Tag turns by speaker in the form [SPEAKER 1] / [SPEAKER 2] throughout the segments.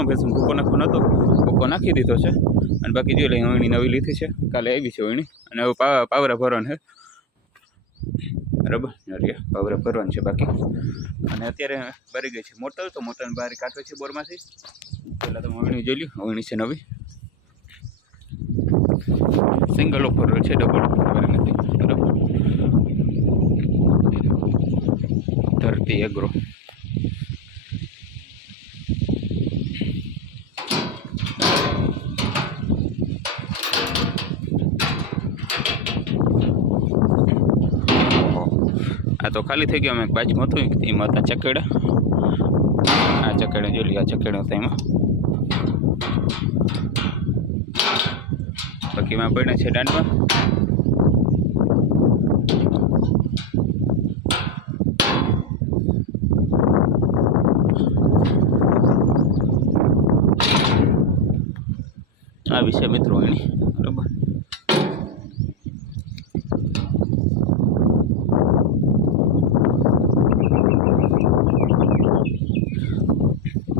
[SPEAKER 1] નહોતો ભેંસું ભૂકો નાખવાનો હતો ભૂકો નાખી દીધો છે? અને બાકી જોઈ લઈએ વણી નવી લીધી છે. કાલે આવી છે વણી અને હવે પાવરા ભરવાનું છે. બરાબર? પાવરા ભરવાનું છે બાકી. અને અત્યારે ભરી ગઈ છે મોટર, તો મોટરને બહાર કાઢવે છે બોરમાંથી. પહેલાં તો વણી જોઈ લ્યો. વણી છે નવી. સિંગલ ઓફર છે ડબલ ઓફર નથી. બરાબર? ધરતી એગ્રો આ તો ખાલી થઈ ગયો, અમે બાજુમાં હતું એમાં હતા ચકેડા. આ ચકેડા જોઈ લ્યો આ ચકેડા હતા એમાં. બાકી એમાં પડ્યા છે દાંડમાં આ વિશે મિત્રો એની બરાબર?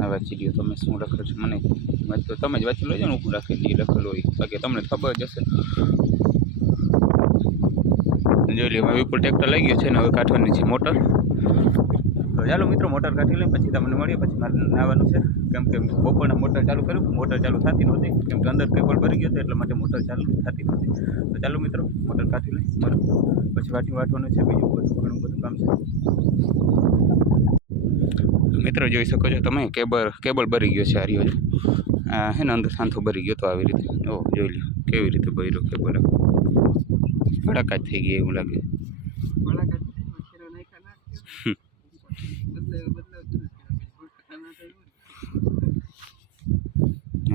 [SPEAKER 1] આ વાંચી લ્યો તમે શું લખેલું છે? મને વાંચ તો તમે જ વાંચી લેજો ને, હું દઈએ લખેલું હોય. બાકી તમને ખબર જ હશે. જોઈ લ્યો ઉપર ટ્રેક્ટર લઈ ગયો છે ને, હવે કાઢવાની છે મોટર તો ચાલો મિત્રો મોટર કાઢી લઈએ, પછી તમને મળીએ, પછી મારે નાવાનું છે. કેમ કે બપોરના મોટર ચાલુ કર્યું મોટર ચાલુ થતી નહોતી. કેમ કે અંદર કેબલ ભરી ગયો હતો એટલા માટે મોટર ચાલુ થતી નહોતી. તો ચાલો મિત્રો મોટર કાઢી લઈ બરાબર પછી વાટી વાટવાનું છે, બીજું બધું ઘણું બધું કામ છે. મિત્રો જોઈ શકો છો તમે, કેબલ કેબલ ભરી ગયો છે આ રહ્યો હે ને અંદર સાંથો ભરી ગયો તો આવી રીતે. ઓ, જોઈ લો કેવી રીતે ભર્યો કેબલ ભડાકા જ થઈ ગયા એવું લાગે.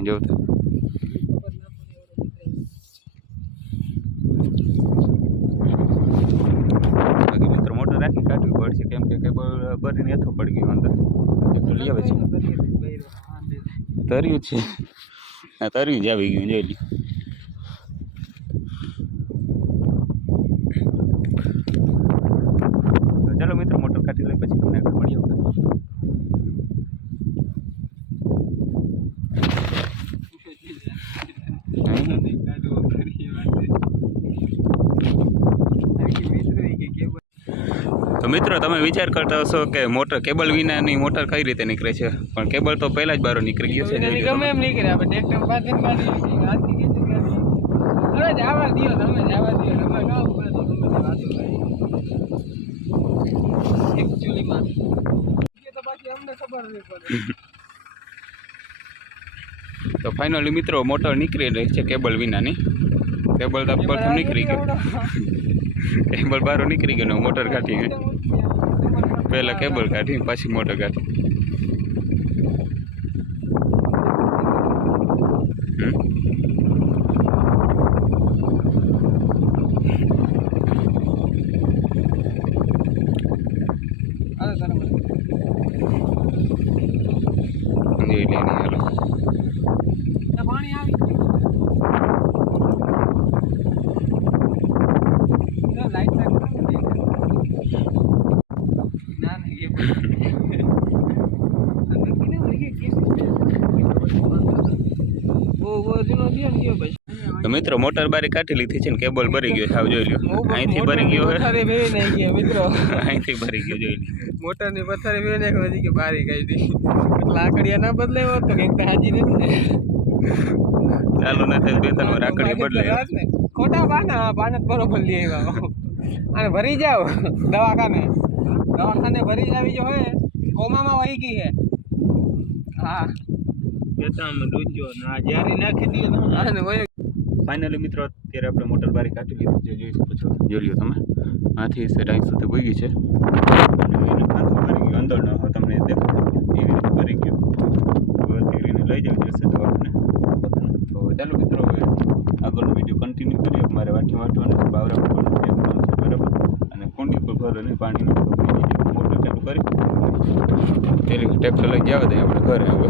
[SPEAKER 1] જોઉં તો બાકી મિત્રો મોટર રાખી કાઢવી પડશે કેમ કે કેબલ ભરીને હેઠું પડી ગયું અંદર. એટલું લઈ આવે છે. તર્યું છે. હા તર્યું જ આવી ગયું જોઈ લ્યો. ચાલો મિત્રો મોટર કાઢી લઈ પછી તમને આગળ મળીએ આપણે. તો મિત્રો તમે વિચાર કરતા હશો કે મોટર કેબલ વિનાની મોટર કઈ રીતે નીકળે છે પણ કેબલ તો પહેલા જ બહાર નીકળી ગયો છે
[SPEAKER 2] ગમે એમ નીકળે આપણે ટ્રેક્ટર. અરે જવા દ્યો તમે જવા દ્યો તમે તો વાતો કરી. Actually માં. તો પાછી અમને ખબર નહીં પડે
[SPEAKER 1] તો ફાઇનલી મિત્રો મોટર નીકળી રહી છે કેબલ વિનાની કેબલ તો નીકળી ગયો. કેબલ બહાર નીકળી ગયો ને મોટર કાઢી ગઈ પહેલાં કેબલ કાઢી પાછી મોટર કાઢી.
[SPEAKER 2] પાણી આવી ગયું. ના, લાઈટ લાઈટ બરાબર દેખાય. ના, ના, એ બધું. આ નક્કી ના હોય કે કેસ બહુ બહુ જૂનો થયો ને ગયો પછી
[SPEAKER 1] તો મિત્રો મોટર બારી કાઢી લીધી છે ને કેબલ ભરી ગયો સાવ જોઈ લ્યો. અહીંથી ભરી ગયો હે
[SPEAKER 2] મિત્રો.
[SPEAKER 1] અહીંથી ભરી ગયો જોઈ લ્યો.
[SPEAKER 2] મોટરની પથારી બે નાખી હતી કે બારી કાઢી. લાકડિયા ના બદલાય હોત તો કંઈક હાજી નથી
[SPEAKER 1] ચાલુ ના થાય બે ત્રણ લાકડી બદલાય. બદલે
[SPEAKER 2] ખોટા બાના બાના બરોબર લઈ આવ્યા. અને ભરી જાવ દવાખાને. દવાખાને ભરી જ આવી જો હે કોમામાં વહી ગઈ હે. હા.
[SPEAKER 1] ફાઇનલી મિત્રો અત્યારે આપણે મોટર બારી કાઢી લીધી છે જોઈ શકો છો. જોઈ લ્યો તમે. આથી સેટાઈ સુધી ભૂગી છે. અંદર તમને દેખાય એવી રીતે ભરી ગયો. વરથી લઈ જાવ જશે તો ચાલો મિત્રો હવે આગળનો વીડિયો કન્ટિન્યુ કરીએ. અમારે વાટી વાટવાનું છે બાવરા બરાબર. અને કુંડી પર ભરો પાણી કરી. પેલી ટ્રેક્ટર લઈ ગયા હતા આપણે ઘરે હવે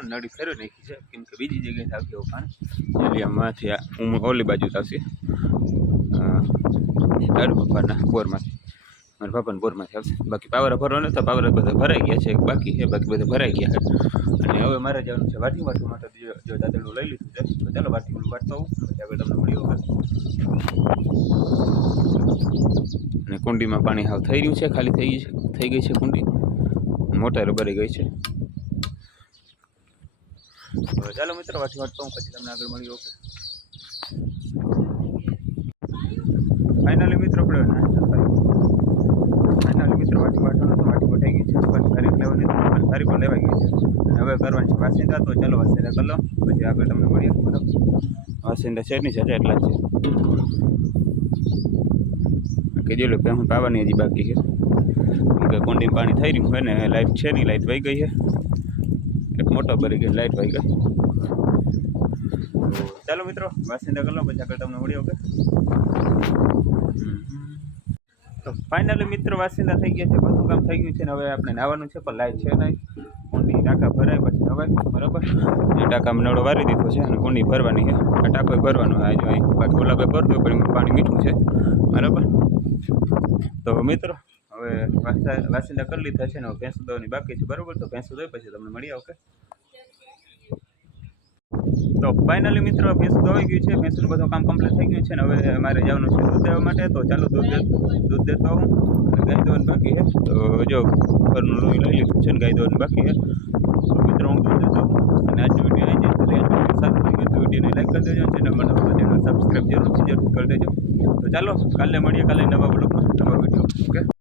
[SPEAKER 1] ભરવાની નળી ફેરવી નાખી છે. કેમ કે બીજી જગ્યાએ આવતી એવું પાણી. એટલે આમાંથી ઉમ ઓલી બાજુ આવશે દારૂ પપ્પાના બોરમાંથી મારા પપ્પાના બોરમાંથી આવશે. બાકી પાવરા ભરવાના તો પાવરા બધા ભરાઈ ગયા છે. બાકી છે, બાકી બધા ભરાઈ ગયા છે. અને હવે મારે જવાનું છે વાટી વાટવા માટે. જો દાદડું લઈ લીધું છે. તો ચાલો વાટી વાટતો આવું. પછી આગળ તમને મળ્યો અને કુંડીમાં પાણી હાવ થઈ રહ્યું છે. ખાલી થઈ ગઈ છે, થઈ ગઈ છે કુંડી. મોટા ભરી ગઈ છે. તો ચાલો મિત્રો વાટી વાટતો હું પછી તમને આગળ મળી ઓકે? ફાઇનલી મિત્રો આપણે ફાઇનલી મિત્રો વાટી વાટવાનું તો વાટી વટાઈ ગઈ છે. પણ તારીખ લેવાની પણ તારીખ પણ લેવાઈ ગઈ છે. અને હવે કરવાની છે વાસિંદા તો ચાલો વાસિંદા કરી લો, પછી આગળ તમને મળીએ, બરાબર? વાસિંદા નહીં છે એટલા જ છે. કે જો હું પાવાની હજી બાકી છે. કે કુંડીમાં પાણી થઈ રહ્યું હોય ને લાઇટ છે નહીં લાઇટ વહી ગઈ છે. મોટો ભરી ગયો લાઇટ વહી ગઈ ચાલો મિત્રો વાસિંદા કરી લો પછી આગળ તમને મળી ઓકે તો ફાઇનલી મિત્રો વાસિંદા થઈ ગયા છે બધું કામ થઈ ગયું છે ને હવે આપણે નાવાનું છે પણ લાઈટ છે નહીં. કુંડી ટાંકા ભરાય પછી હવે બરાબર? એ ટાંકામાં નળો વારી દીધો છે અને કુંડી ભરવાની છે. આ ટાંકો ભરવાનો આ જો અહીં. બાકી ઓલા ભરતો પણ પાણી મીઠું છે. બરાબર? તો મિત્રો હવે વાસા- વાસિંદા કરી લીધા છે ને હવે ભેંસું દવાની બાકી છે. બરાબર? તો ભેંસું દોઈ પછી તમને મળીએ ઓકે તો ફાઇનલી મિત્રો, ભેંસું દવાઈ ગયું છે. ભેંસુનું બધું કામ કમ્પ્લીટ થઈ ગયું છે ને હવે મારે જવાનું છે દૂધ દેવા માટે. તો ચાલો દૂધ દે, દૂધ દેતો હું અને ગાય દોવાનું બાકી છે. તો જો, ઘરનું લોહી લઈ લીધું છે ને ગાય દોવાનું બાકી છે. તો મિત્રો, હું દૂધ દેતો હું અને આજનો વીડિયો આવી જાય તો આજનો વીડિયો સારો લાગ્યો તો વિડીયોને લાઈક કરી દેજો ચેનલ મને તો ચેનલ સબસ્ક્રાઈબ જરૂરથી, જરૂર કરી દેજો. તો ચાલો, કાલે મળીએ કાલે નવા બ્લોગમાં નવા વીડિયો ઓકે